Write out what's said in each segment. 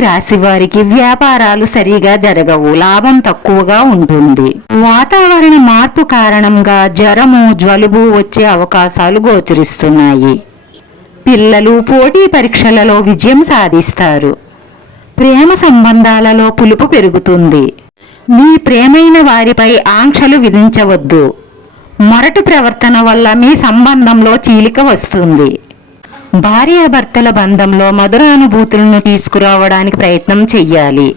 రాశి వారికి వ్యాపారాలు సరిగా జరగవు. లాభం తక్కువగా ఉంటుంది. వాతావరణ మార్పు కారణంగా జ్వరము జలుబు వచ్చే అవకాశాలు గోచరిస్తున్నాయి. పిల్లలు పోటీ పరీక్షలలో విజయం సాధిస్తారు. ప్రేమ సంబంధాలలో పులుపు పెరుగుతుంది. మీ ప్రేమైన వారిపై ఆంక్షలు విధించవద్దు. మొరటి ప్రవర్తన వల్ల మీ సంబంధంలో చీలిక వస్తుంది. భార్యాభర్తల బంధంలో మధుర అనుభూతులను తీసుకురావడానికి ప్రయత్నం చెయ్యాలి.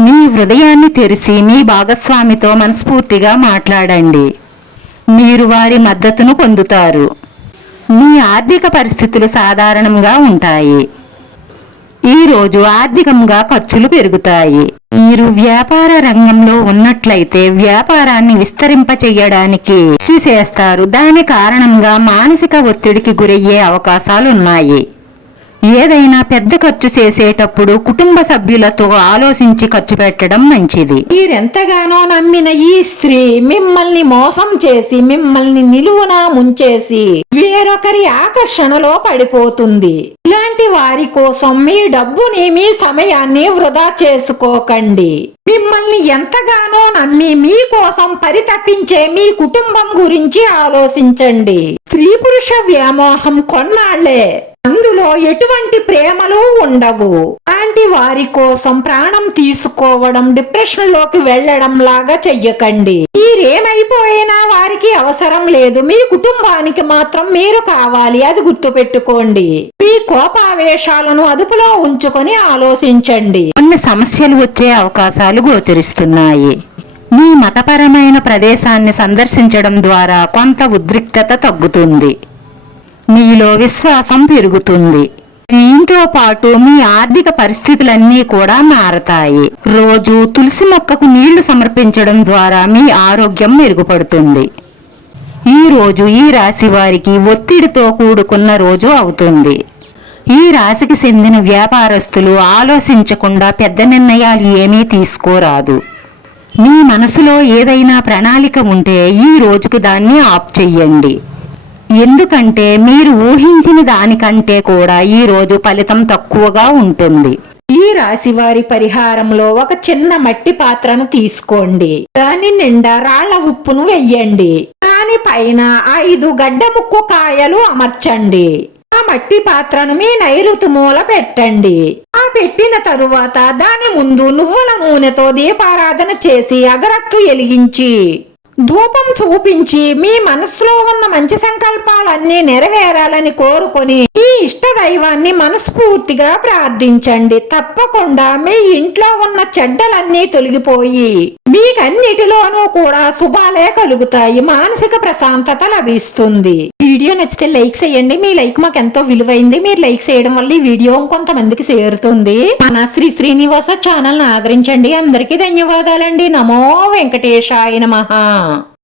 మీ హృదయాన్ని తెరిచి మీ భాగస్వామితో మనస్ఫూర్తిగా మాట్లాడండి. మీరు వారి మద్దతును పొందుతారు. మీ ఆర్థిక పరిస్థితులు సాధారణంగా ఉంటాయి. ఈ రోజు ఆర్థికంగా ఖర్చులు పెరుగుతాయి. మీరు వ్యాపార రంగంలో ఉన్నట్లయితే వ్యాపారాన్ని విస్తరింప చేయడానికి కృషి చేస్తారు. దాని కారణంగా మానసిక ఒత్తిడికి గురయ్యే అవకాశాలు ఉన్నాయి ఏదైనా పెద్ద ఖర్చు చేసేటప్పుడు కుటుంబ సభ్యులతో ఆలోచించి ఖర్చు పెట్టడం మంచిది. మీరెంతగానో నమ్మిన ఈ స్త్రీ మిమ్మల్ని మోసం చేసి మిమ్మల్ని నిలువున ముంచేసి వేరొకరి ఆకర్షణలో పడిపోతుంది. ఇలాంటి వారి కోసం మీ డబ్బుని మీ సమయాన్ని వృధా చేసుకోకండి. మిమ్మల్ని ఎంతగానో నమ్మి మీకోసం పరితపించే మీ కుటుంబం గురించి ఆలోచించండి. స్త్రీ పురుష వ్యామోహం కొన్నాళ్ళే. అందులో ఎటువంటి ప్రేమలు ఉండవు. అలాంటి వారి కోసం ప్రాణం తీసుకోవడం డిప్రెషన్లోకి వెళ్ళడం లాగా చెయ్యకండి. మీరేమైపోయినా వారికి అవసరం లేదు. మీ కుటుంబానికి మాత్రం మీరు కావాలి. అది గుర్తుపెట్టుకోండి. మీ కోపావేశాలను అదుపులో ఉంచుకొని ఆలోచించండి. కొన్ని సమస్యలు వచ్చే అవకాశాలు గోచరిస్తున్నాయి. మీ మతపరమైన ప్రదేశాన్ని సందర్శించడం ద్వారా కొంత ఉద్రిక్తత తగ్గుతుంది. మీలో విశ్వాసం పెరుగుతుంది. దీంతో పాటు మీ ఆర్థిక పరిస్థితులన్నీ కూడా మారతాయి. రోజు తులసి మొక్కకు నీళ్ళు సమర్పించడం ద్వారా మీ ఆరోగ్యం మెరుగుపడుతుంది. ఈ రోజు ఈ రాశి వారికి ఒత్తిడితో కూడుకున్న రోజు అవుతుంది. ఈ రాశికి చెందిన వ్యాపారస్తులు ఆలోచించకుండా పెద్ద నిర్ణయాలు ఏమీ తీసుకోరాదు. మీ మనసులో ఏదైనా ప్రణాళిక ఉంటే ఈ రోజుకు దాన్ని ఆప్ చెయ్యండి. ఎందుకంటే మీరు ఊహించిన దానికంటే కూడా ఈ రోజు ఫలితం తక్కువగా ఉంటుంది. ఈ రాశి వారి పరిహారంలో ఒక చిన్న మట్టి పాత్రను తీసుకోండి. దాని నిండా రాళ్ళ ఉప్పును వెయ్యండి. దాని పైన ఐదు గడ్డ ముక్కు కాయలు అమర్చండి. ఆ మట్టి పాత్రను మీ నైరుతి మూల పెట్టండి. ఆ పెట్టిన తరువాత దాని ముందు నువ్వుల నూనెతో దీపారాధన చేసి అగరత్తు ఎలిగించి ధూపం చూపించి మీ మనసులో ఉన్న మంచి సంకల్పాలన్నీ నెరవేరాలని కోరుకొని మీ ఇష్ట దైవాన్ని మనస్ఫూర్తిగా ప్రార్థించండి. తప్పకుండా మీ ఇంట్లో ఉన్న చెడ్డలన్నీ తొలగిపోయి మీకన్నిటిలోనూ కూడా శుభాలే కలుగుతాయి. మానసిక ప్రశాంతత లభిస్తుంది. వీడియో నచ్చితే లైక్ చేయండి. మీ లైక్ మాకు ఎంతో విలువైంది. మీరు లైక్ చేయడం వల్ల ఈ వీడియో కొంతమందికి చేరుతుంది. మన శ్రీ శ్రీనివాస ఛానల్ ఆదరించండి. అందరికీ ధన్యవాదాలండి. నమో వెంకటేశాయ నమ.